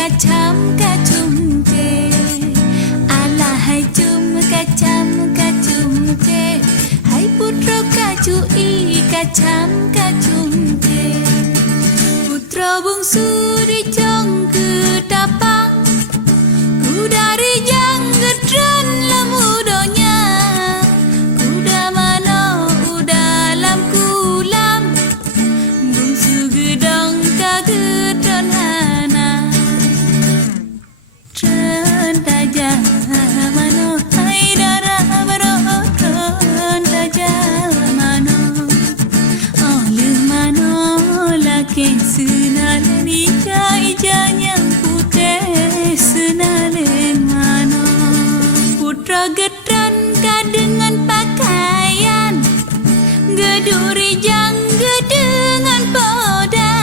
Kacam kacum je, alah hai cum kacum je, hai putra kacui kacam kacum je. Putra bungsu dicong ke tapang, kuda rijang gedran lamudonya, kuda mana udah lam kulam, bungsu gedang kagedon hana. Senal ija putih senal mano putra gedran dengan pakaian geduri jang dengan poda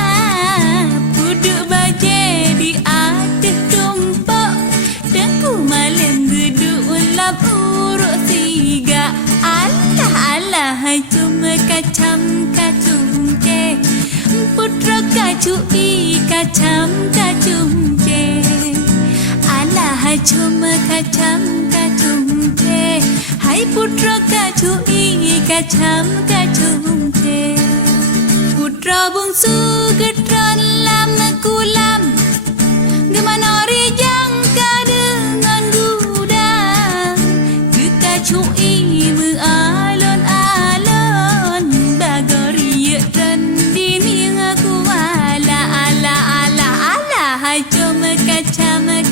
puduk baje di atas tumpuk dengku malam geduk ulap uruk tiga alah alah hai cuma kacam kacum ke putra kacui kacam kacum je, alah cuma kacam kacum je, hai putra kacui kacam kacum je. Putra bungsu gedran lam kulam, gemana rijang ka dengan kuda, ke kacui alon alon bagori dan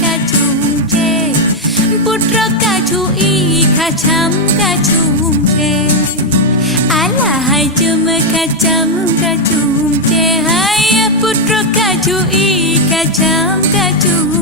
kacum je, putra kacui kacam kacum je, alah hai cuma kacam kacum je, hai putra kacui kacam kacum